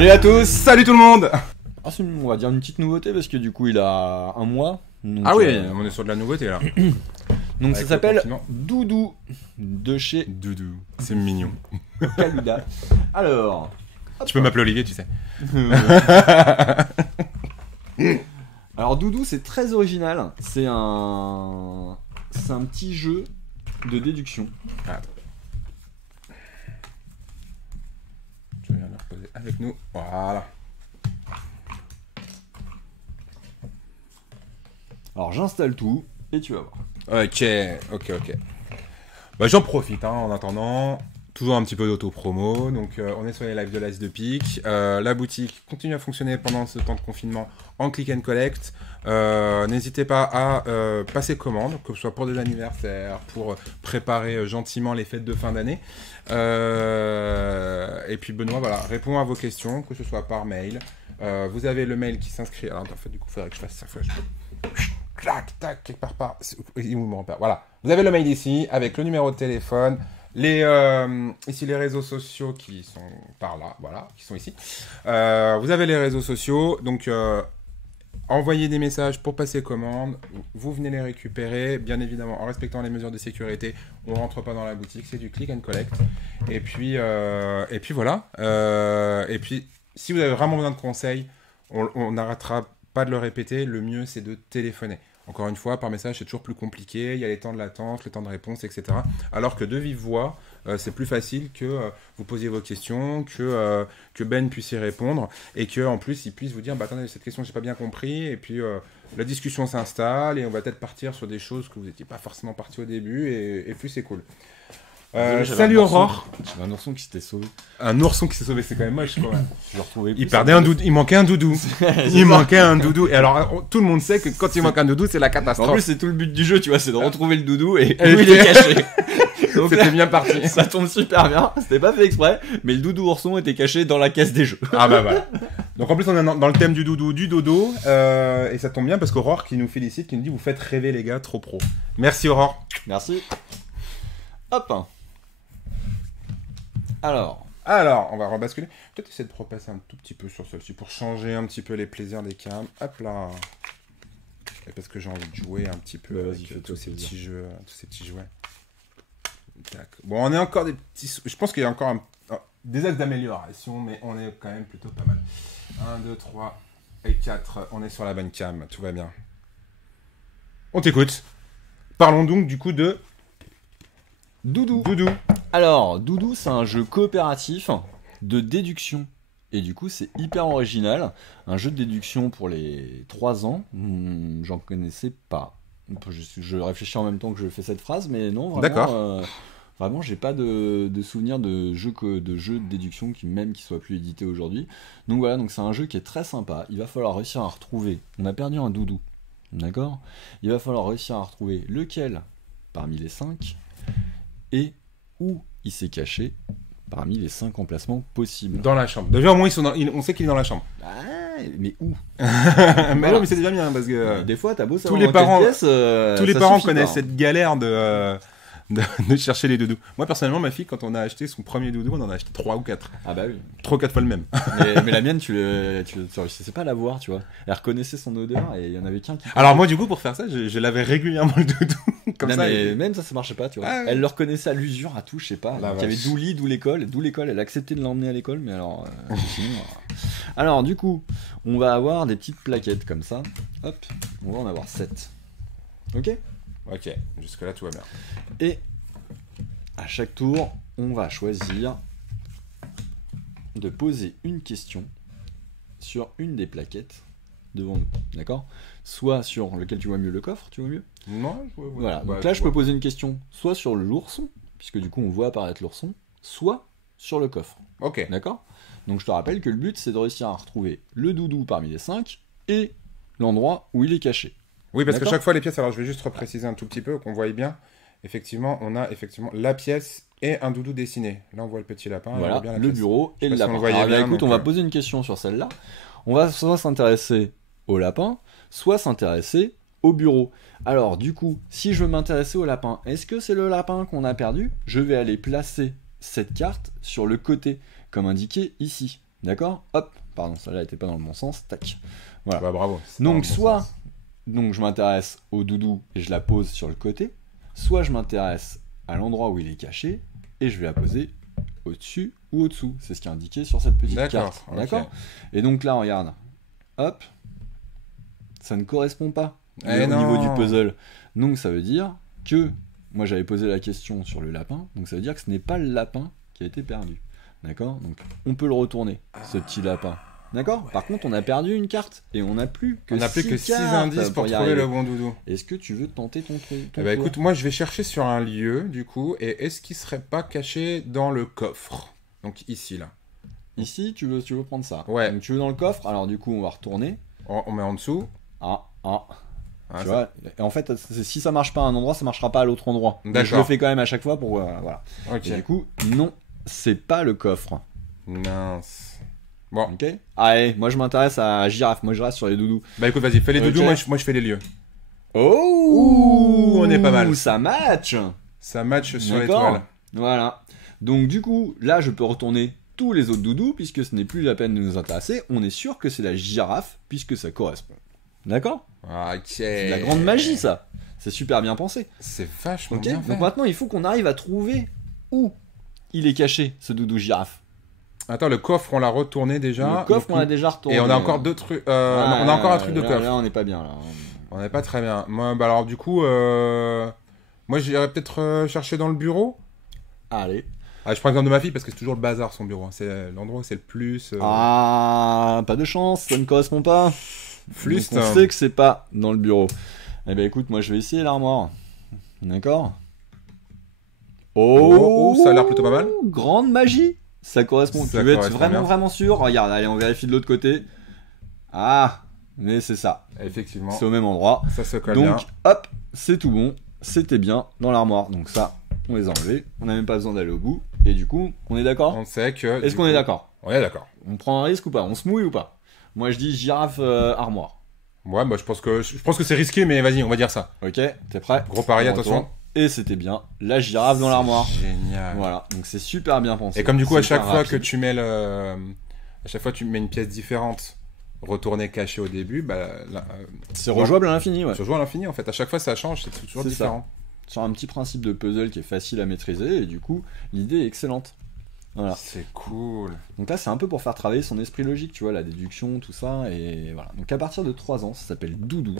Salut à tous. Salut tout le monde. Ah, on va dire une petite nouveauté parce que du coup il a un mois. Donc, ah oui, on est sur de la nouveauté là. Donc Avec ça s'appelle confinement. Doudou de chez Doudou, c'est mignon. Kaluda. Alors, Tu peux m'appeler Olivier, tu sais. alors Doudou c'est très original. C'est un petit jeu de déduction. Attends. Je viens le reposer avec nous. Voilà. Alors j'installe tout et tu vas voir. Ok. Bah, j'en profite en attendant. Toujours un petit peu d'auto-promo. Donc, on est sur les lives de l'As de Pique. La boutique continue à fonctionner pendant ce temps de confinement en click and collect. N'hésitez pas à passer commande, que ce soit pour des anniversaires, pour préparer gentiment les fêtes de fin d'année. Et puis, Benoît, voilà, répond à vos questions, que ce soit par mail. Vous avez le mail qui s'inscrit. Alors, en fait, du coup, il faudrait que je fasse ça. Clac, tac, quelque part. Il me repère. Voilà. Vous avez le mail ici avec le numéro de téléphone. Ici les réseaux sociaux qui sont par là, voilà, qui sont ici. Vous avez les réseaux sociaux, donc envoyez des messages pour passer commande. Vous venez les récupérer, bien évidemment en respectant les mesures de sécurité. On rentre pas dans la boutique, c'est du click and collect. Et puis voilà. Et puis si vous avez vraiment besoin de conseils, on n'arrêtera pas de le répéter. Le mieux c'est de téléphoner. Encore une fois, par message, c'est toujours plus compliqué. Il y a les temps de latence, le temps de réponse, etc. Alors que de vive voix, c'est plus facile que vous posiez vos questions, que Ben puisse y répondre et qu'en plus, il puisse vous dire attendez, cette question, j'ai pas bien compris. Et puis, la discussion s'installe et on va peut-être partir sur des choses que vous n'étiez pas forcément parti au début. Et plus, c'est cool. Salut Aurore. J'avais un ourson qui s'était sauvé. Un ourson qui s'est sauvé, c'est quand même moche. Quoi. Il perdait un doudou. Il manquait un doudou. Il manquait un doudou. Et alors, tout le monde sait que quand il manque un doudou, c'est la catastrophe. En plus, c'est tout le but du jeu, tu vois, c'est de retrouver le doudou et où il est caché. Donc c'était bien parti. Ça tombe super bien. C'était pas fait exprès, mais le doudou ourson était caché dans la caisse des jeux. Ah bah voilà. Donc en plus, on est dans le thème du doudou, du dodo. Et ça tombe bien parce qu'Aurore qui nous félicite, qui nous dit vous faites rêver les gars, trop pro. Merci Aurore. Merci. Hop. Alors, on va rebasculer. Peut-être essayer de repasser un tout petit peu sur celle-ci pour changer un petit peu les plaisirs des cams. Hop là. Et parce que j'ai envie de jouer un petit peu avec tous ces petits jeux, tous ces petits jouets. Tac. Bon, on est encore des petits... Je pense qu'il y a encore des axes d'amélioration, mais on est quand même plutôt pas mal. 1, 2, 3 et 4. On est sur la bonne cam. Tout va bien. On t'écoute. Parlons donc du coup de... Doudou. Alors, Doudou, c'est un jeu coopératif de déduction. Et du coup, c'est hyper original. Un jeu de déduction pour les 3 ans. J'en connaissais pas. Je réfléchis en même temps que je fais cette phrase, mais non, vraiment. D'accord. Vraiment, j'ai pas de souvenir de jeu de déduction qui soit plus édité aujourd'hui. Donc voilà, donc c'est un jeu qui est très sympa. Il va falloir réussir à retrouver. On a perdu un Doudou. D'accord ? Il va falloir réussir à retrouver lequel parmi les 5 et où il s'est caché parmi les 5 emplacements possibles. Dans la chambre. Déjà, au moins, on sait qu'il est dans la chambre. Ah, mais où? Mais non, mais c'est déjà bien, parce que... Des fois, t'as beau tous savoir les parents, pièce, tous les ça parents suffit connaissent pas. cette galère de chercher les doudous. Moi, personnellement, ma fille, quand on a acheté son premier doudou, on en a acheté 3 ou 4. Ah bah oui. 3 ou 4 fois le même. mais la mienne, tu réussissais pas à la voir, tu vois. Elle reconnaissait son odeur et il y en avait qu'un qui... Alors moi, du coup, pour faire ça, je lavais régulièrement le doudou. Comme non, ça. mais même ça marchait pas, tu vois. Ah ouais. Elle le reconnaissait à l'usure, à tout, je sais pas. La Il y avait vache. d'où lit, d'où l'école. D'où l'école, elle acceptait de l'emmener à l'école, mais alors... sinon, alors, du coup, on va avoir des petites plaquettes comme ça. Hop, on va en avoir 7. Ok ? Ok, jusque-là, tout va bien. Et à chaque tour, on va choisir de poser une question sur une des plaquettes devant nous, d'accord ? Soit sur lequel tu vois mieux le coffre, tu vois mieux ? Non, Voilà, donc là je peux poser une question soit sur l'ourson, puisque du coup on voit apparaître l'ourson, soit sur le coffre, Ok. d'accord ? Donc je te rappelle que le but c'est de réussir à retrouver le doudou parmi les 5 et l'endroit où il est caché. Oui, parce que D'accord. chaque fois, les pièces, alors je vais juste repréciser un tout petit peu, qu'on voie bien. Effectivement, on a effectivement la pièce et un doudou dessiné. Là, on voit le petit lapin. Voilà, on voit bien la le pièce. bureau et Je le sais pas si lapin. on le voyait Alors, bien, écoute, donc, on va poser une question sur celle-là. On va soit s'intéresser au lapin, soit s'intéresser au bureau. Alors, du coup, si je veux m'intéresser au lapin, est-ce que c'est le lapin qu'on a perdu ? Je vais aller placer cette carte sur le côté, comme indiqué ici. D'accord? Hop, pardon, celle-là n'était pas dans le bon sens. Tac. Voilà. Bah, bravo. C'est Donc, dans le bon soit sens. donc, je m'intéresse au doudou et je la pose sur le côté, soit je m'intéresse à l'endroit où il est caché et je vais la poser au-dessus ou au-dessous. C'est ce qui est indiqué sur cette petite D'accord, carte. ok. D'accord? Et donc là, regarde. Hop. Ça ne correspond pas Eh au non. niveau du puzzle. Donc, ça veut dire que moi, j'avais posé la question sur le lapin. Donc, ça veut dire que ce n'est pas le lapin qui a été perdu. D'accord? Donc, on peut le retourner, ce petit lapin. D'accord? Par contre, on a perdu une carte et on n'a plus que On n'a plus que 6 cartes indices pour y trouver arriver. le bon doudou. Est-ce que tu veux tenter ton truc? Eh ben, écoute, moi je vais chercher sur un lieu, du coup, et est-ce qu'il serait pas caché dans le coffre? Donc ici, là. Ici, tu veux prendre ça. Ouais. Donc, tu veux dans le coffre. Alors, du coup, on va retourner. On met en dessous. Ah. Ah, Tu ça- vois, et en fait, si ça marche pas à un endroit, ça marchera pas à l'autre endroit. Donc, je D'accord. le fais quand même à chaque fois pour voilà. Ok. Et du coup, non, c'est pas le coffre. Mince. Bon. Ok. Allez, moi je m'intéresse à girafe. Moi je reste sur les doudous. Bah écoute, vas-y, fais les doudous, Ok. moi je fais les lieux. Oh, Ouh, on est pas mal. Ça match. Ça match sur D'accord. l'étoile. Voilà. Donc du coup, là, je peux retourner tous les autres doudous puisque ce n'est plus la peine de nous intéresser. On est sûr que c'est la girafe puisque ça correspond. D'accord. Ok. C'est de la grande magie, ça. C'est super bien pensé. C'est vachement Ok. bien Donc fait. maintenant, il faut qu'on arrive à trouver où il est caché, ce doudou girafe. Attends, le coffre, on l'a retourné déjà. Le coffre, Du on coup- l'a déjà retourné. Et on a encore deux trucs. On Ah, a encore un truc de là, coffre. Là, on n'est pas bien, là. On n'est pas très bien. Moi, bah alors du coup, moi j'irais peut-être chercher dans le bureau. Allez. Ah, je prends l'exemple de ma fille parce que c'est toujours le bazar son bureau. C'est l'endroit où c'est le plus. Ah, pas de chance, ça ne correspond pas. Flust. Donc, on sait que c'est pas dans le bureau. Eh ben écoute, moi je vais essayer l'armoire. D'accord. Oh, ça a l'air plutôt pas mal. Grande magie. Ça correspond. Ça Tu veux être correspond vraiment bien. vraiment sûr? Regarde, allez, on vérifie de l'autre côté. Ah, mais c'est ça. Effectivement. C'est au même endroit. Ça se colle bien. Donc, hop, c'est tout bon. C'était bien dans l'armoire. Donc ça, on les a enlevés. On n'a même pas besoin d'aller au bout. Et du coup, on est d'accord? On sait que. Est-ce qu'on est d'accord? On est d'accord. On prend un risque ou pas? On se mouille ou pas? Moi je dis girafe armoire. Ouais, bah je pense que c'est risqué, mais vas-y, on va dire ça. Ok, t'es prêt? Gros pari, On attention. retourne. Et c'était bien la girafe dans l'armoire. Génial. Voilà, donc c'est super bien pensé. Et comme du coup, à C'est chaque super fois que rapide. tu mets à chaque fois tu mets une pièce différente, retournée cachée au début, bah là, C'est rejouable à l'infini, ouais. tu joues à l'infini en fait. À chaque fois, ça change, c'est toujours C'est différent. Sur un petit principe de puzzle qui est facile à maîtriser, et du coup, l'idée est excellente. Voilà. C'est cool. Donc là, c'est un peu pour faire travailler son esprit logique, tu vois, la déduction, tout ça, et voilà. Donc à partir de 3 ans, ça s'appelle Doudou.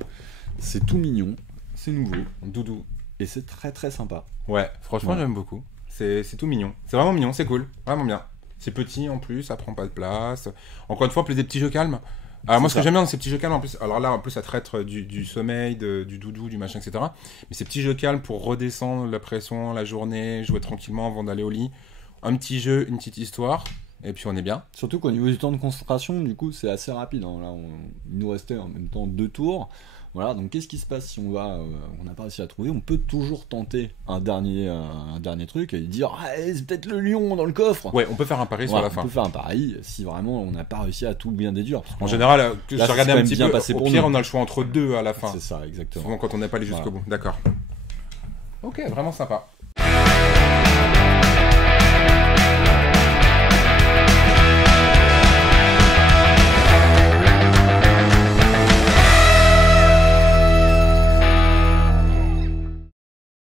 C'est tout mignon, c'est nouveau, Doudou. et c'est très très sympa. Ouais, franchement, Ouais. j'aime beaucoup. C'est tout mignon. C'est vraiment mignon, c'est cool. Vraiment bien. C'est petit en plus, ça prend pas de place. Encore une fois, plus des petits jeux calmes. Alors moi, ce C'est que ça. j'aime bien dans ces petits jeux calmes, en plus, alors là, en plus, ça traite du sommeil, du doudou, du machin, etc. Mais ces petits jeux calmes pour redescendre la pression, la journée, jouer tranquillement avant d'aller au lit. Un petit jeu, une petite histoire, et puis on est bien. Surtout qu'au niveau du temps de concentration, du coup, c'est assez rapide. Hein. Là, il nous restait en même temps 2 tours. Voilà, donc qu'est-ce qui se passe si on n'a pas réussi à trouver? On peut toujours tenter un dernier truc et dire ah, c'est peut-être le lion dans le coffre. Ouais, on peut faire un pari sur Voilà, la on fin. peut faire un pari si vraiment on n'a pas réussi à tout bien déduire. Parce En qu'on- général, que là, je c'est regardais quand un même petit bien peu, passé au pour pire, nous. on a le choix entre deux à la fin. c'est ça, exactement. Souvent quand on n'est pas allé jusqu'au Voilà. bout. D'accord. Ok, vraiment sympa.